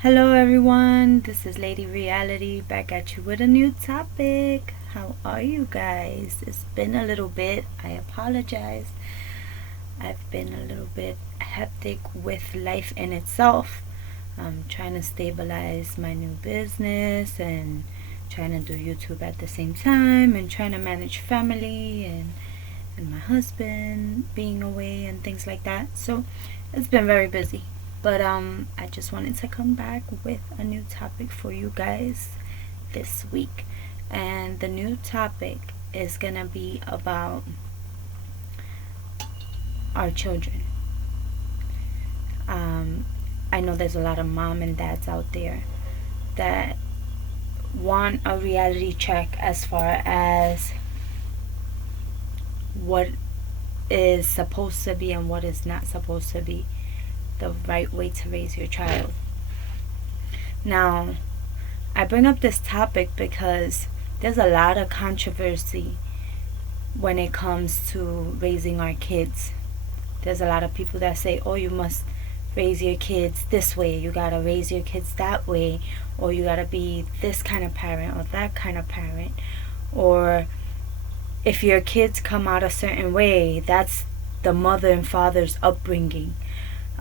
Hello everyone, this is Lady Reality back at you with a new topic. How are you guys? It's been a little bit. I apologize. I've been a little bit hectic with life in itself. I'm trying to stabilize my new business and trying to do YouTube at the same time and trying to manage family and my husband being away and things like that. So it's been very busy. But I just wanted to come back with a new topic for you guys this week. And the new topic is going to be about our children. I know there's a lot of mom and dads out there that want a reality check as far as what is supposed to be and what is not supposed to be the right way to raise your child. Now, I bring up this topic because there's a lot of controversy when it comes to raising our kids. There's a lot of people that say, oh, you must raise your kids this way, you gotta raise your kids that way, or you gotta be this kind of parent or that kind of parent, or if your kids come out a certain way, that's the mother and father's upbringing.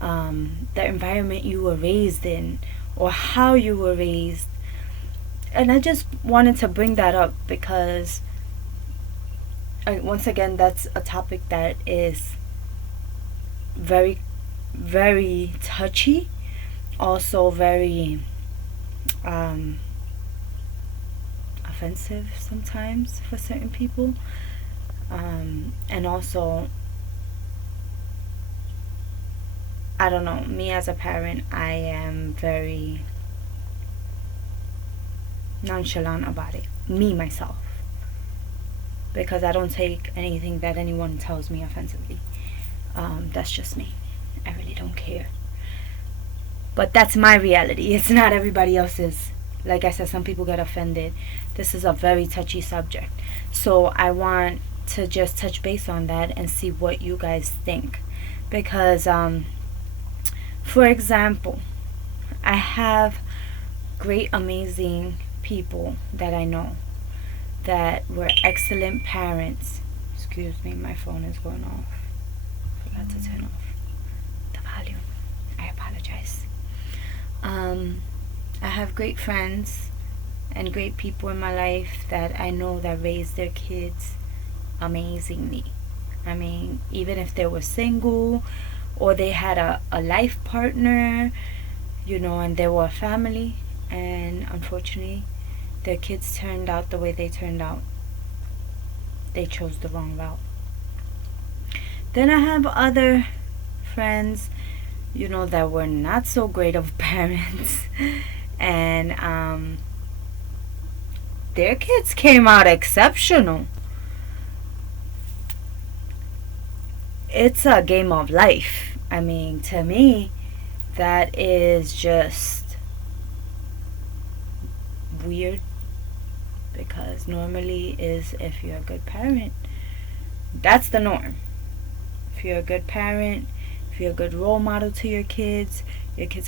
The environment you were raised in or how you were raised. And I just wanted to bring that up because once again, that's a topic that is very, very touchy, also very offensive sometimes for certain people, and also, I don't know, me as a parent, I am very nonchalant about it. Me, myself. Because I don't take anything that anyone tells me offensively. That's just me. I really don't care. But that's my reality. It's not everybody else's. Like I said, some people get offended. This is a very touchy subject. So I want to just touch base on that and see what you guys think. Because, for example, I have great, amazing people that I know that were excellent parents. Excuse me, my phone is going off. Forgot to turn off the volume. I apologize. I have great friends and great people in my life that I know that raised their kids amazingly. I mean, even if they were single or they had a life partner, and they were a family, and unfortunately their kids turned out the way they turned out. They chose the wrong route. Then I have other friends, that were not so great of parents, and their kids came out exceptional. It's a game of life. I mean, to me, that is just weird, because normally is if you're a good parent, that's the norm. If you're a good parent, if you're a good role model to your kids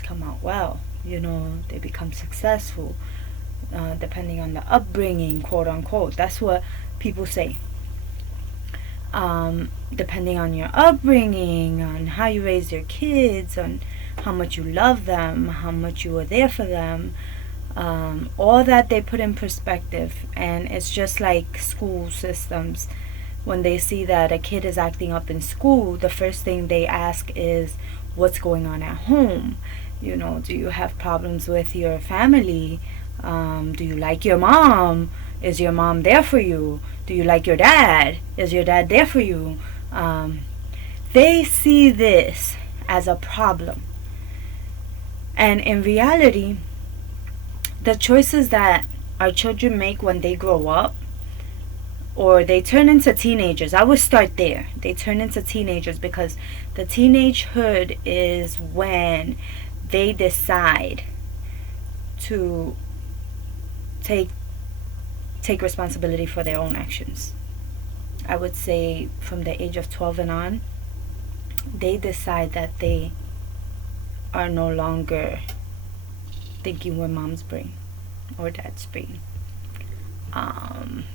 come out well. They become successful, depending on the upbringing, quote unquote. That's what people say. Depending on your upbringing, on how you raise your kids, on how much you love them, how much you were there for them, all that they put in perspective. And it's just like school systems. When they see that a kid is acting up in school, the first thing they ask is, what's going on at home? Do you have problems with your family? Do you like your mom? Is your mom there for you? Do you like your dad? Is your dad there for you? They see this as a problem. And in reality, the choices that our children make when they grow up, or they turn into teenagers, I would start there. They turn into teenagers because the teenagehood is when they decide to take responsibility for their own actions. I would say from the age of 12 and on, they decide that they are no longer thinking we're mom's brain or dad's brain.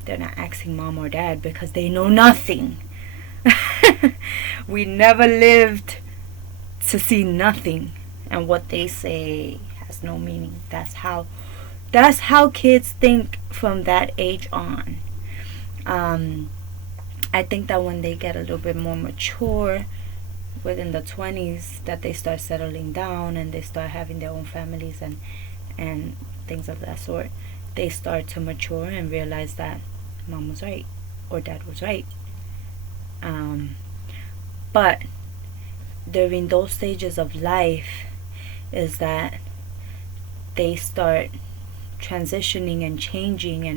They're not asking mom or dad because they know nothing. We never lived to see nothing, and what they say has no meaning. That's how kids think from that age on. I think that when they get a little bit more mature, within the 20s, that they start settling down and they start having their own families and things of that sort, they start to mature and realize that mom was right or dad was right. But during those stages of life is that they start transitioning and changing,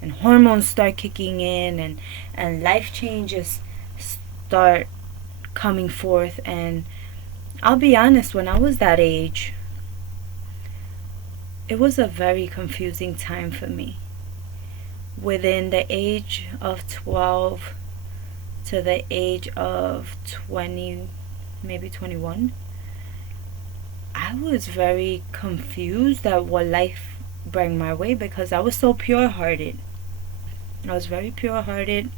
and hormones start kicking in, and life changes start coming forth. And I'll be honest, when I was that age, it was a very confusing time for me. Within the age of 12 to the age of 20, maybe 21, I was very confused at what life brought my way, because I was so pure-hearted. I was very pure-hearted.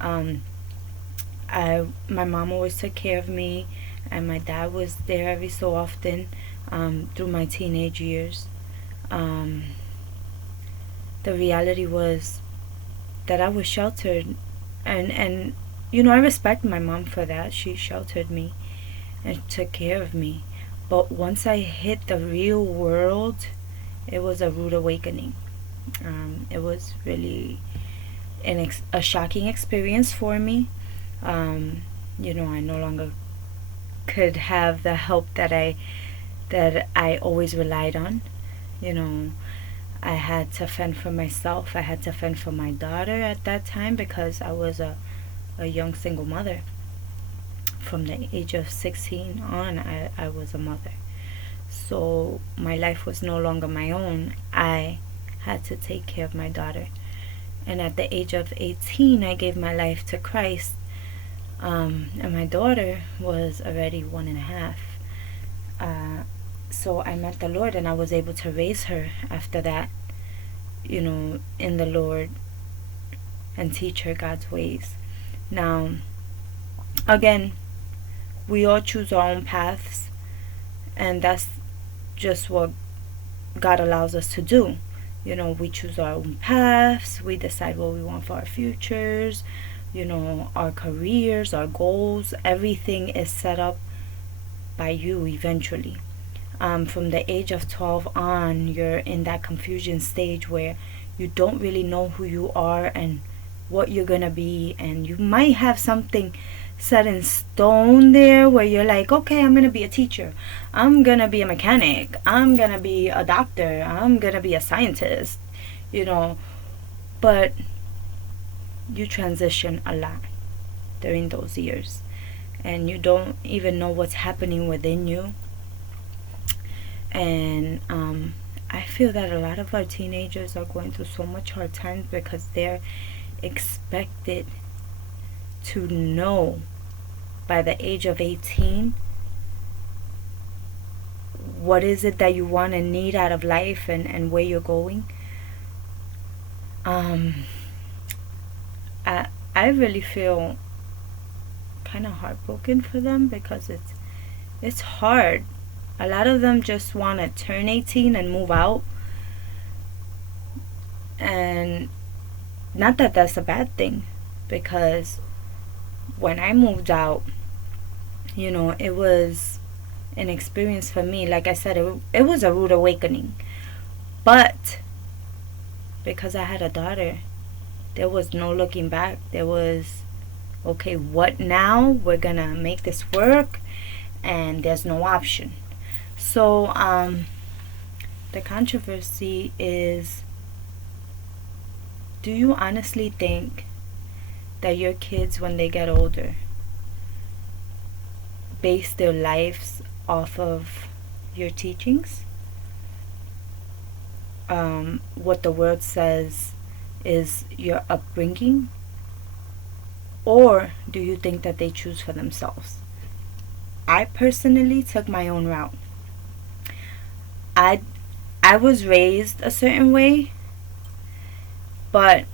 My mom always took care of me, and my dad was there every so often through my teenage years. The reality was that I was sheltered, and I respect my mom for that. She sheltered me and took care of me. But once I hit the real world, it was a rude awakening. It was really a shocking experience for me. I no longer could have the help that I always relied on. I had to fend for myself. I had to fend for my daughter at that time, because I was a young single mother. From the age of 16 on, I was a mother. So my life was no longer my own. I had to take care of my daughter. And at the age of 18, I gave my life to Christ. And my daughter was already 1.5. So I met the Lord, and I was able to raise her after that, in the Lord, and teach her God's ways. Now, again, we all choose our own paths, and that's just what God allows us to do. We choose our own paths. We decide what we want for our futures, our careers, our goals. Everything is set up by you eventually. From the age of 12 on, you're in that confusion stage where you don't really know who you are and what you're gonna be, and you might have something set in stone there where you're like, okay, I'm gonna be a teacher, I'm gonna be a mechanic, I'm gonna be a doctor, I'm gonna be a scientist, but you transition a lot during those years, and you don't even know what's happening within you. And I feel that a lot of our teenagers are going through so much hard times because they're expected to know by the age of 18 what is it that you want and need out of life, and where you're going. I really feel kind of heartbroken for them, because it's hard. A lot of them just want to turn 18 and move out. And not that that's a bad thing, because when I moved out, it was an experience for me. Like I said, it was a rude awakening. But because I had a daughter, there was no looking back. There was, okay, what now? We're gonna make this work, and there's no option. So the controversy is, do you honestly think that your kids, when they get older, base their lives off of your teachings? What the word says is your upbringing? Or do you think that they choose for themselves? I personally took my own route. I was raised a certain way, but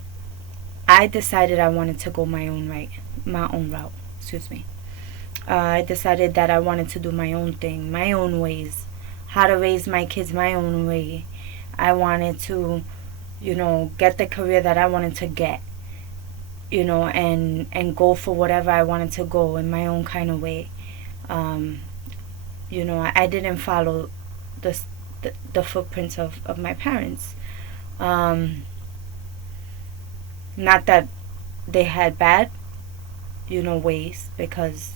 I decided I wanted to go my own route. Excuse me. I decided that I wanted to do my own thing, my own ways, how to raise my kids my own way. I wanted to, get the career that I wanted to get, and go for whatever I wanted to go in my own kind of way. I didn't follow the footprints of my parents. Not that they had bad, ways, because,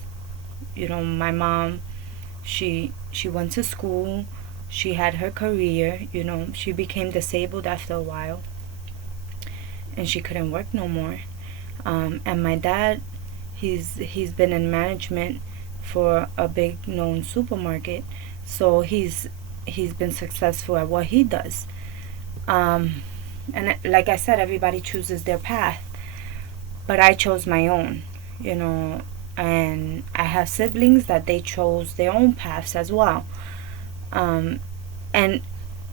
my mom, she went to school, she had her career, she became disabled after a while, and she couldn't work no more. And my dad, he's been in management for a big known supermarket, so he's been successful at what he does. And like I said, everybody chooses their path, but I chose my own, and I have siblings that they chose their own paths as well. And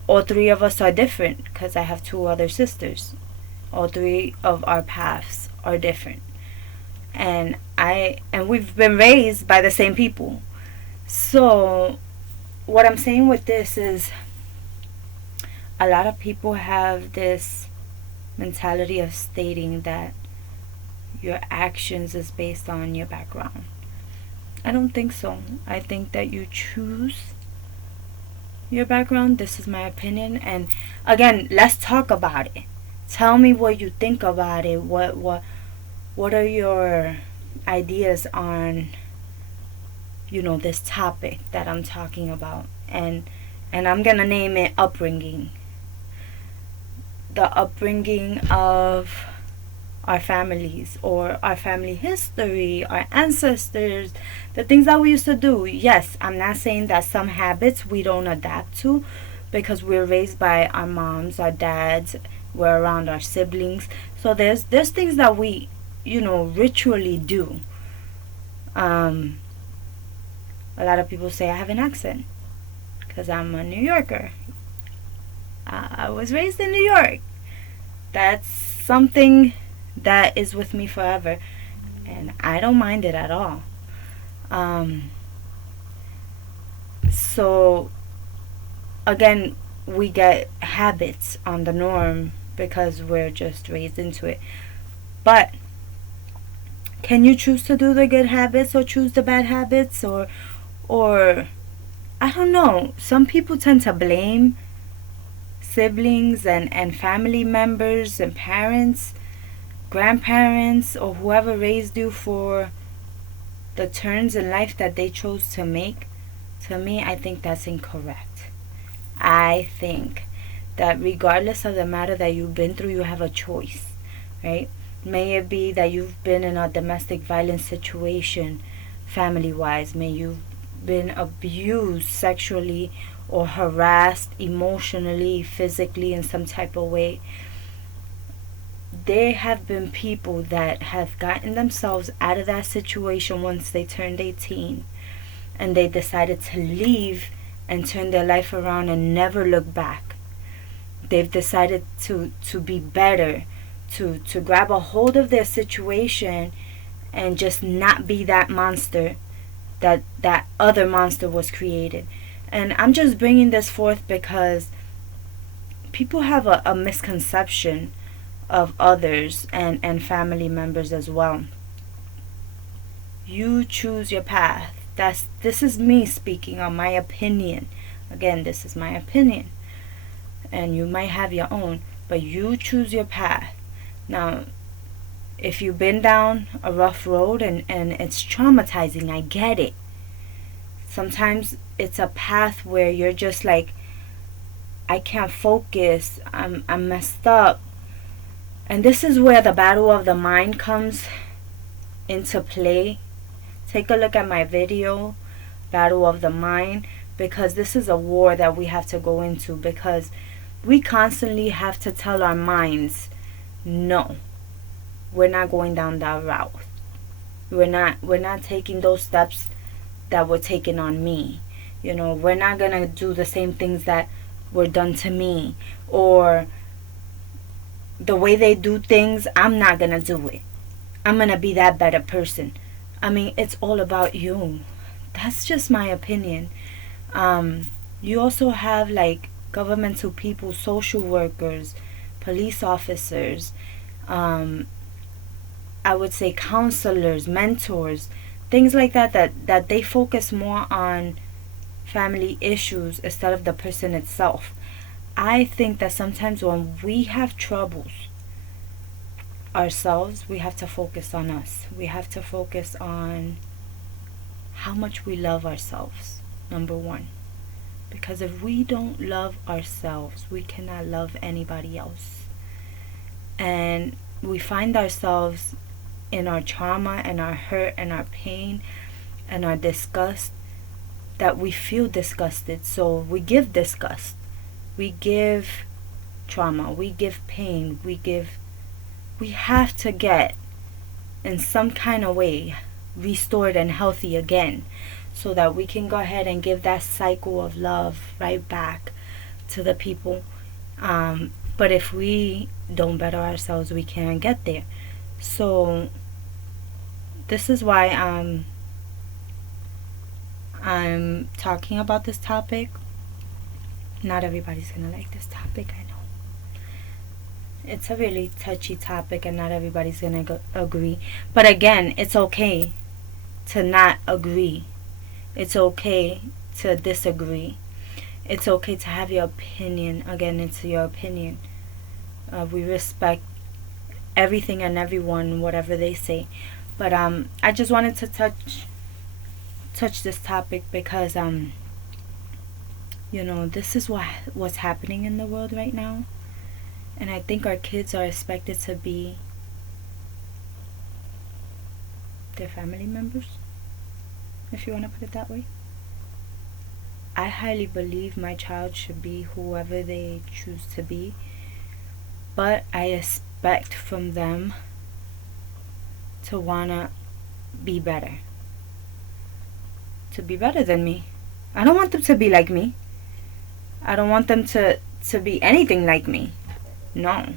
all three of us are different because I have two other sisters. All three of our paths are different. And we've been raised by the same people. So what I'm saying with this is, a lot of people have this mentality of stating that your actions is based on your background. I don't think so. I think that you choose your background. This is my opinion. And again, let's talk about it. Tell me what you think about it. What are your ideas on, this topic that I'm talking about? And I'm gonna name it upbringing. The upbringing of our families, or our family history, our ancestors, the things that we used to do. Yes, I'm not saying that some habits we don't adapt to because we're raised by our moms, our dads, we're around our siblings. So there's things that we, ritually do. A lot of people say I have an accent because I'm a New Yorker. I was raised in New York. That's something that is with me forever, and I don't mind it at all. So again, we get habits on the norm because we're just raised into it. But can you choose to do the good habits or choose the bad habits, or I don't know. Some people tend to blame siblings and family members and parents, grandparents, or whoever raised you for the turns in life that they chose to make. To me, I think that's incorrect. I think that regardless of the matter that you've been through, you have a choice, right? May it be that you've been in a domestic violence situation, family-wise. May you've been abused sexually or harassed emotionally, physically, in some type of way. There have been people that have gotten themselves out of that situation once they turned 18, and they decided to leave and turn their life around and never look back. They've decided to be better, to grab a hold of their situation and just not be that monster that other monster was created. And I'm just bringing this forth because people have a misconception of others and family members as well. You choose your path. This is me speaking on my opinion. Again, this is my opinion. And you might have your own, but you choose your path. Now, if you've been down a rough road and it's traumatizing, I get it. Sometimes it's a path where you're just like, I can't focus, I'm messed up. And this is where the battle of the mind comes into play. Take a look at my video, Battle of the Mind, because this is a war that we have to go into, because we constantly have to tell our minds, no, we're not going down that route. We're not taking those steps that were taken on me. We're not gonna do the same things that were done to me, or the way they do things, I'm not gonna do it. I'm gonna be that better person. I mean, it's all about you. That's just my opinion. You also have like governmental people, social workers, police officers, I would say counselors, mentors, things like that they focus more on family issues instead of the person itself. I think that sometimes when we have troubles ourselves, we have to focus on us. We have to focus on how much we love ourselves, number one. Because if we don't love ourselves, we cannot love anybody else. And we find ourselves in our trauma and our hurt and our pain and our disgust, that we feel disgusted. So we give disgust, we give trauma, we give pain, we have to get in some kind of way restored and healthy again, so that we can go ahead and give that cycle of love right back to the people. But if we don't better ourselves, we can't get there. So this is why I'm talking about this topic. Not everybody's gonna like this topic, I know. It's a really touchy topic and not everybody's gonna agree. But again, it's okay to not agree. It's okay to disagree. It's okay to have your opinion. Again, it's your opinion. We respect everything and everyone, whatever they say. But I just wanted to touch this topic because this is what's happening in the world right now. And I think our kids are expected to be their family members, if you want to put it that way. I highly believe my child should be whoever they choose to be, but I expect from them to wanna be better. To be better than me. I don't want them to be like me. I don't want them to be anything like me. No.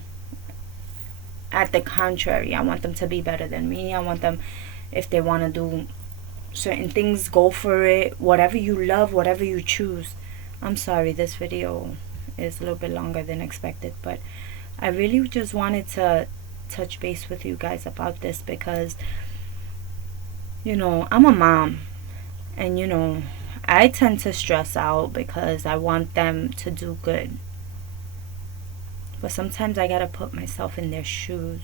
At the contrary, I want them to be better than me. I want them, if they want to do certain things, go for it. Whatever you love, whatever you choose. I'm sorry, this video is a little bit longer than expected, but I really just wanted to touch base with you guys about this because, I'm a mom, and I tend to stress out because I want them to do good. But sometimes I gotta put myself in their shoes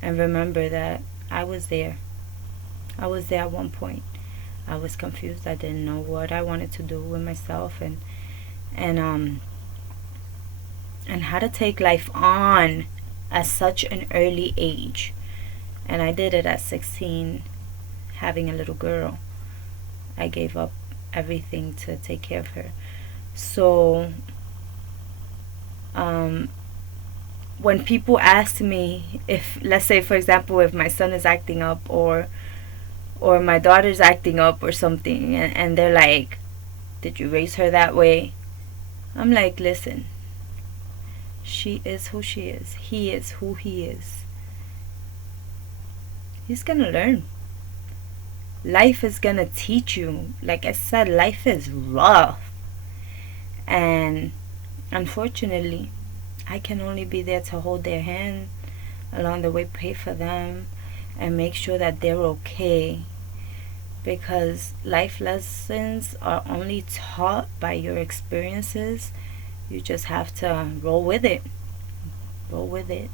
and remember that I was there. I was there at one point. I was confused. I didn't know what I wanted to do with myself and how to take life on at such an early age. And I did it at 16, having a little girl. I gave up everything to take care of her. So when people ask me if, let's say for example, if my son is acting up or my daughter's acting up or something, and they're like, did you raise her that way? I'm like, listen, she is who she is. He is who he is. He's gonna learn. Life is gonna teach you. Like I said, life is rough. And unfortunately, I can only be there to hold their hand along the way, pray for them, and make sure that they're okay. Because life lessons are only taught by your experiences. You just have to roll with it. Roll with it.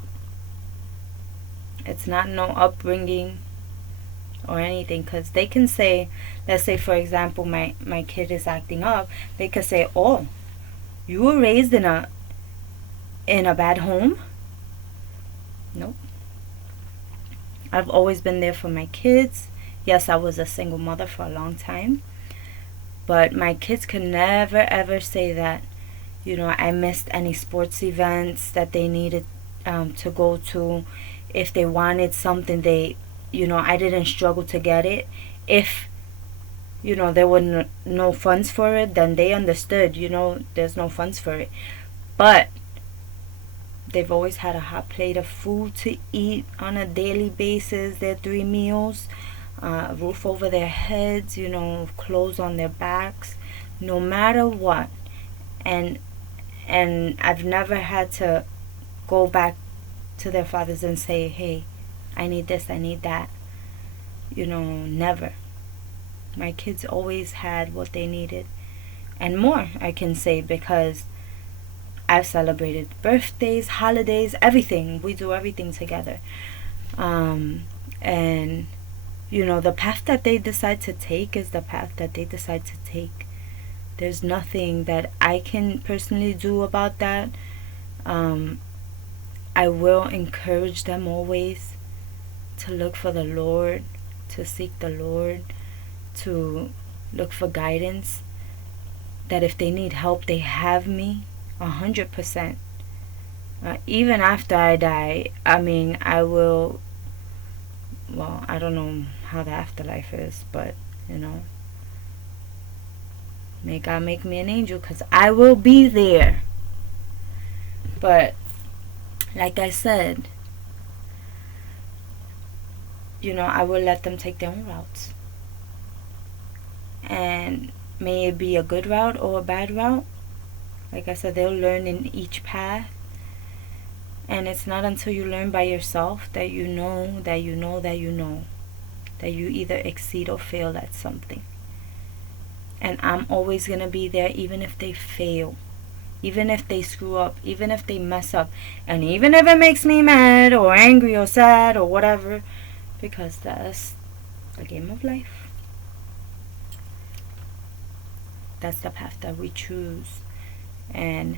It's not no upbringing or anything, because they can say, let's say for example, my kid is acting up. They could say, oh, you were raised in a bad home? Nope. I've always been there for my kids. Yes, I was a single mother for a long time, but my kids can never ever say that I missed any sports events that they needed to go to. If they wanted something, I didn't struggle to get it. If there were no funds for it, then they understood, there's no funds for it. But they've always had a hot plate of food to eat on a daily basis, their 3 meals, a roof over their heads, clothes on their backs, no matter what. And I've never had to go back to their fathers and say, hey, I need this, I need that. Never. My kids always had what they needed. And more, I can say, because I've celebrated birthdays, holidays, everything. We do everything together. And, the path that they decide to take is the path that they decide to take. There's nothing that I can personally do about that. I will encourage them always to look for the Lord, to seek the Lord, to look for guidance. That if they need help, they have me 100%. Even after I die, I will, well, I don't know how the afterlife is, but, may God make me an angel, because I will be there. But, like I said, I will let them take their own routes. And may it be a good route or a bad route. Like I said, they'll learn in each path. And it's not until you learn by yourself that you know that you either exceed or fail at something. And I'm always going to be there, even if they fail, even if they screw up, even if they mess up, and even if it makes me mad or angry or sad or whatever, because that's the game of life. That's the path that we choose. And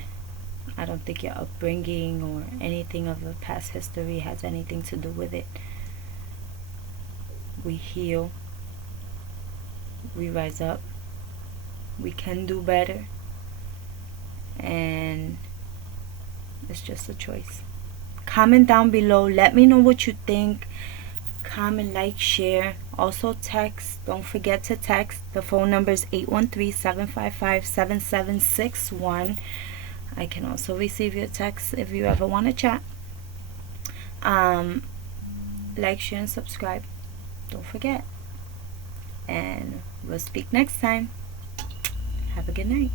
I don't think your upbringing or anything of the past history has anything to do with it. We heal. We rise up. We can do better. And it's just a choice. Comment down below. Let me know what you think. Comment, like, share. Also text. Don't forget to text. The phone number is 813-755-7761. I can also receive your texts if you ever want to chat. Like, share, and subscribe. Don't forget. And we'll speak next time. Have a good night.